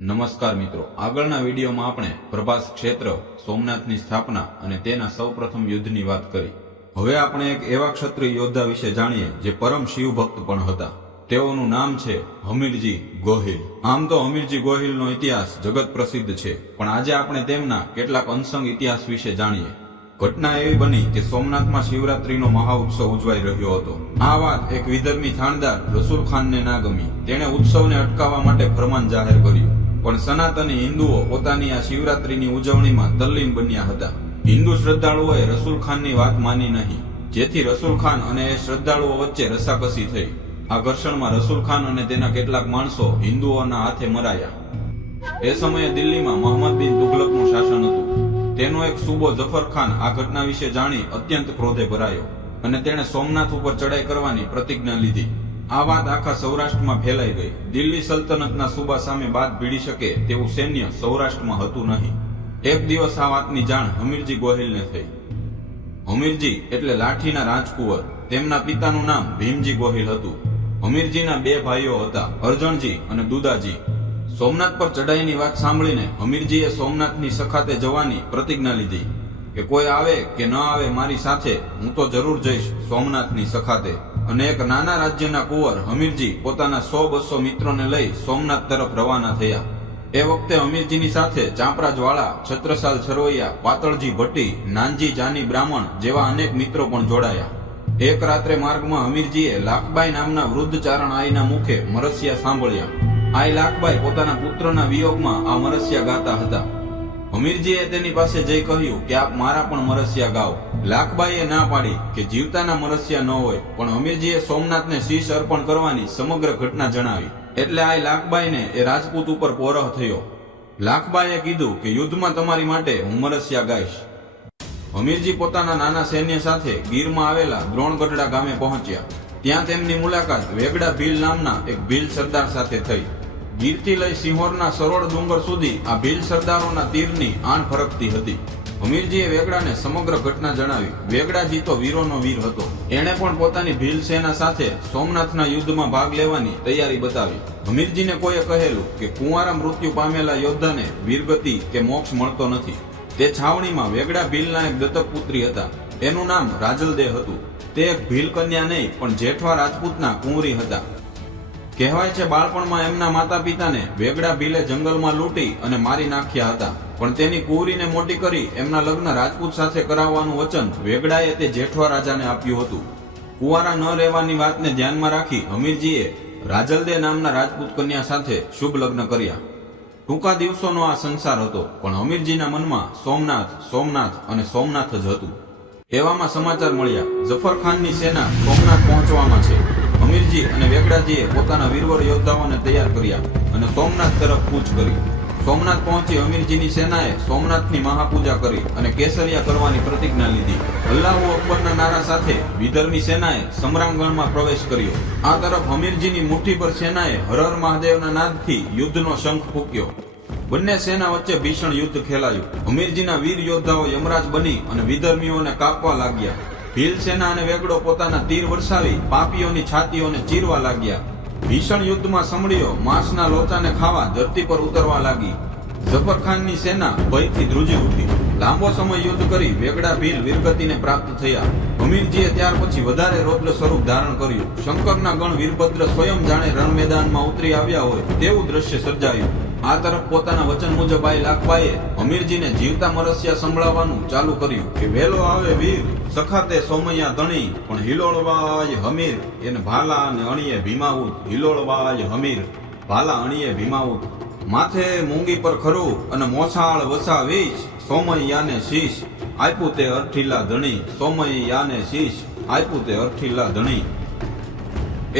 નમસ્કાર મિત્રો, આગળના વિડીયોમાં આપણે પ્રભાસ ક્ષેત્ર સોમનાથની સ્થાપના અને તેના સૌપ્રથમ યુદ્ધની વાત કરી. હવે આપણે એક એવા ક્ષત્રિય યોદ્ધા વિશે જાણીએ જે પરમ શિવ ભક્ત પણ હતા. તેઓનું નામ છે હમીરજી ગોહિલ. આમ તો હમીરજી ગોહિલનો ઇતિહાસ જગત પ્રસિદ્ધ છે, પણ આજે આપણે તેમના કેટલાક અનસંગ ઇતિહાસ વિશે જાણીએ. ઘટના એવી બની કે સોમનાથમાં શિવરાત્રીનો મહાઉત્સવ ઉજવાઈ રહ્યો હતો. આ વાત એક વિધર્મી થાણદાર રસુલ ખાનને ના ગમી. તેણે ઉત્સવને અટકાવવા માટે ફરમાન જાહેર કર્યું. પણ સનાતની હિન્દુઓ પોતાની આ શિવરાત્રીની ઉજવણીમાં તલ્લીન બન્યા હતા. હિન્દુ શ્રદ્ધાળુઓએ રસુલ ખાનની વાત માની નહીં, જેથી રસુલ ખાન અને એ શ્રદ્ધાળુઓ વચ્ચે રસાકસી થઈ. આ ઘર્ષણમાં રસુલ ખાન અને તેના કેટલાક માણસો હિન્દુઓના હાથે મરાયા. એ સમયે દિલ્હીમાં મોહમ્મદ બિન તુગલકનું શાસન હતું. તેનો એક સૂબો જફર ખાન આ ઘટના વિશે જાણી અત્યંત ક્રોધે ભરાયો અને તેણે સોમનાથ ઉપર ચડાઈ કરવાની પ્રતિજ્ઞા લીધી. આ વાત આખા સૌરાષ્ટ્રમાં ફેલાઈ ગઈ. દિલ્હી સલ્તનતના સૂબા સામે બાદ ભીડી શકે તેવું સૈન્ય સૌરાષ્ટ્રમાં હતું નહીં. એક દિવસ આ વાતની જાણ હમીરજી ગોહિલને થઈ. હમીરજી એટલે લાઠીના રાજકુંવર. તેમના પિતાનું નામ ભીમજી ગોહિલ હતું. હમીરજીના બે ભાઈઓ હતા, અરજણજી અને દુદાજી. સોમનાથ પર ચઢાઈની વાત સાંભળીને હમીરજીએ સોમનાથની સખાતે જવાની પ્રતિજ્ઞા લીધી કે કોઈ આવે કે ન આવે મારી સાથે, હું તો જરૂર જઈશ સોમનાથની સખાતે. અને એક નાના રાજ્યના કુંવર હમીરજી પોતાના 100-200 મિત્રોને લઈ સોમનાથ તરફ રવાના થયા. એ વખતે હમીરજીની સાથે ચાંપરાજ વાળા, છત્રસાલ છરોૈયા, પાતળજી ભટ્ટી, નાનજી જાની બ્રાહ્મણ જેવા અનેક મિત્રો પણ જોડાયા. એક રાત્રે માર્ગમાં હમીરજીએ લાખબાઈ નામના વૃદ્ધ ચારણ આઈના મુખે મરસિયા સાંભળ્યા. આઈ લાખબાઈ પોતાના પુત્રના વિયોગમાં આ મરસિયા ગાતા હતા. હમીરજીએ તેની પાસે જઈ કહ્યું કે આપ મારા પણ મરસિયા ગાઓ. લાખબાઈએ ના પાડી કે જીવતાના મરસિયા ન હોય, પણ હમીરજીએ સોમનાથને શીશ અર્પણ કરવાની સમગ્ર ઘટના જણાવી. એટલે આ લાખબાઈને એ રાજપૂત ઉપર પોરહ થયો. લાખબાઈએ કીધું કે યુદ્ધમાં તમારી માટે હું મરસિયા ગાઈશ. હમીરજી પોતાના નાના સૈન્ય સાથે ગીરમાં આવેલા દ્રોણગઢડા ગામે પહોંચ્યા. ત્યાં તેમની મુલાકાત વેગડા ભીલ નામના એક ભીલ સરદાર સાથે થઈ. ગીરથી લઈ સિંહોરના સરોડ ડુંગર સુધી આ ભીલ સરદારોના તીરની આણ ફરકતી હતી. હમીરજીએ વેગડાને સમગ્ર ઘટના જણાવી. વેગડાજી તો વીરોનો વીર હતો. એણે પણ પોતાની ભીલ સેના સાથે સોમનાથના યુદ્ધમાં ભાગ લેવાની તૈયારી બતાવી. હમીરજીને કોઈએ કહેલું કે કુંવારા મૃત્યુ પામેલા યોદ્ધાને વીરગતિ કે મોક્ષ મળતો નથી. તે છાવણીમાં વેગડા ભીલના એક દત્તક પુત્રી હતા. એનું નામ રાજલદે હતું. તે એક ભીલ કન્યા નહીં, પણ જેઠવા રાજપૂતના કુંવરી હતા. કહેવાય છે બાળપણમાં એમના માતા પિતાને વેગડા ભીલે જંગલમાં લૂંટી અને મારી નાખ્યા હતા. પણ તેની કુંવરીને મોટી કરી એમના લગ્ન રાજપૂત સાથે કરાવવાનું વચન વેગડાએ તે જેઠવા રાજાને આપ્યું હતું. કુંવારા ન રહેવાની વાતને ધ્યાનમાં રાખી હમીરજીએ રાજલદે નામના રાજપૂત કન્યા સાથે શુભ લગ્ન કર્યા. ટૂંકા દિવસોનો આ સંસાર હતો, પણ હમીરજીના મનમાં સોમનાથ, સોમનાથ અને સોમનાથ જ હતું. એવામાં સમાચાર મળ્યા, જફર ખાનની સેના સોમનાથ પહોંચવામાં છે. હમીરજી અને વેગડાજીએ પોતાના વીરવર યોદ્ધાઓને તૈયાર કર્યા અને સોમનાથ તરફ કૂચ કરી. સોમનાથ પહોંચી હમીરજીની સેનાએ સોમનાથની મહાપૂજા કરી અને કેસરિયા કરવાની પ્રતિજ્ઞા લીધી. અલ્લાહુ અકબરના નારા સાથે વિધર્મી સેનાએ સમરાંગણમાં પ્રવેશ કર્યો. આ તરફ હમીરજીની મુઠ્ઠી પર સેનાએ હર હર મહાદેવના નાદથી યુદ્ધનો શંખ ફૂંક્યો. બંને સેના વચ્ચે ભીષણ યુદ્ધ ખેલાયું. હમીરજીના વીર યોદ્ધાઓ યમરાજ બની અને વિધર્મીઓને કાપવા લાગ્યા. ભીલ સેના અને વેગડો પોતાના તીર વરસાવી પાપીઓની છાતીઓને ચીરવા લાગ્યા. ભીષણ યુદ્ધમાં સમડીઓ માંસના લોચાને ખાવા ધરતી પર ઉતરવા લાગી. જફર ખાનની સેના ભયથી ધ્રુજી ઉઠી. લાંબો સમય યુદ્ધ કરી વેગડા ભીલ વીરગતિને પ્રાપ્ત થયા. હમીરજીએ ત્યાર પછી વધારે રૌદ્ર સ્વરૂપ ધારણ કર્યું. શંકરના ગણ વીરભદ્ર સ્વયં જાણે રણ મેદાનમાં ઉતરી આવ્યા હોય તેવું દ્રશ્ય સર્જાયું. આ તરફ પોતાના વચન મુજબ આઈ લાખબાઈએ હમીરજીને જીવતા મરસિયા સંભળાવવાનું ચાલુ કર્યું કે વેલો આવે વીર, સખાતે સોમૈયા ધણી, પણ હિલોળવાય હમીર એને ભાલા અને અણીએ ભીમાઉત. હિલોળવાય હમીર, ભાલા અણીએ ભીમાઉત. માથે મૂંગી પર ખરું અને મોછાળ વસા વીચ, સોમૈયાને શીશ આપ્યું તે અરઠીલા ધણી. સોમૈયાને શીશ આપ્યું તે અરઠીલા ધણી.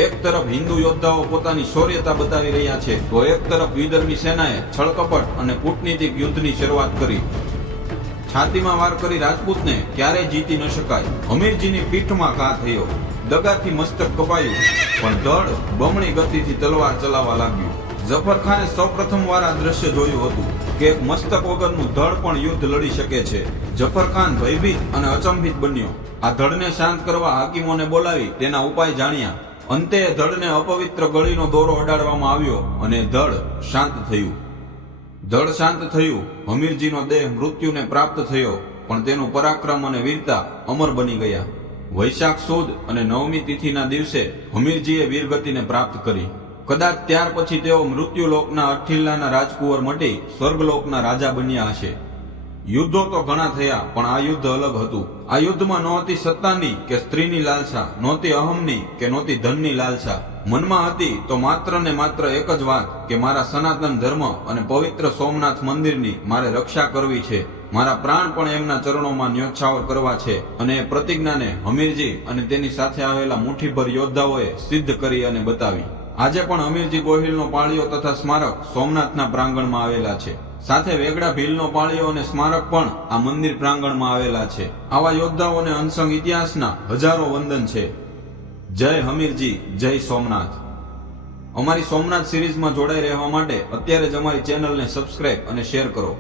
એક તરફ હિન્દુ યોદ્ધાઓ પોતાની શૌર્યતા બતાવી રહ્યા છે, તો એક તરફ વિધર્મી સેનાએ છળકપટ અને કૂટનીતિક યુદ્ધની શરૂઆત કરી. છાતીમાં વાર કરી રાજપૂતને ક્યારેય જીતી ન શકાય. હમીરજીની પીઠમાં ઘા થયો. દગાથી મસ્તક કપાયું, પણ ધડ બમણી ગતિથી તલવાર ચલાવવા લાગ્યું. જફર ખાને સૌપ્રથમ વાર આ દ્રશ્ય જોયું હતું કે એક મસ્તક વગરનું ધડ પણ યુદ્ધ લડી શકે છે. જફર ખાન ભયભીત અને અચંબિત બન્યો. આ ધડને શાંત કરવા હાકીમોને બોલાવી તેના ઉપાય જાણ્યા. અંતે ધડને અપવિત્ર ગળીનો દોરો અડાડવામાં આવ્યો અને ધડ શાંત થયું. દળ શાંત થયું. હમીરજીનો દેહ મૃત્યુને પ્રાપ્ત થયો, પણ તેનું પરાક્રમ અને વીરતા અમર બની ગયા. વૈશાખ સુદ અને 9મી તિથિના દિવસે હમીરજીએ વીરગતિને પ્રાપ્ત કરી. કદાચ ત્યાર પછી તેઓ મૃત્યુલોકના અઠ્ઠિલ્લાના રાજકુંવર મટી સ્વર્ગલોકના રાજા બન્યા હશે. યુદ્ધો તો ઘણા થયા, પણ આ યુદ્ધ અલગ હતું. આ યુદ્ધમાં નહોતી સત્તાની કે સ્ત્રીની લાલસા, નહોતી અહમની કે નહોતી ધનની લાલસા. મનમાં હતી તો માત્ર ને માત્ર એક જ વાત કે મારા સનાતન ધર્મ અને પવિત્ર સોમનાથ મંદિરની મારે રક્ષા કરવી છે. મારા પ્રાણ પણ એમના ચરણોમાં ન્યોછાવર કરવા છે. અને એ પ્રતિજ્ઞાને હમીરજી અને તેની સાથે આવેલા મુઠ્ઠીભર યોદ્ધાઓએ સિદ્ધ કરી અને બતાવી. આજે પણ હમીરજી ગોહિલનો પાળિયો તથા સ્મારક સોમનાથના પ્રાંગણમાં આવેલા છે. સાથે વેગડા ભીલનો પાળિયો અને સ્મારક પણ આ મંદિર પ્રાંગણમાં આવેલા છે. આવા યોદ્ધાઓને અનસંગ ઇતિહાસના હજારો વંદન છે. જય હમીરજી, જય સોમનાથ. અમારી સોમનાથ સિરીઝમાં જોડાઈ રહેવા માટે અત્યારે જ અમારી ચેનલને સબસ્ક્રાઇબ અને શેર કરો.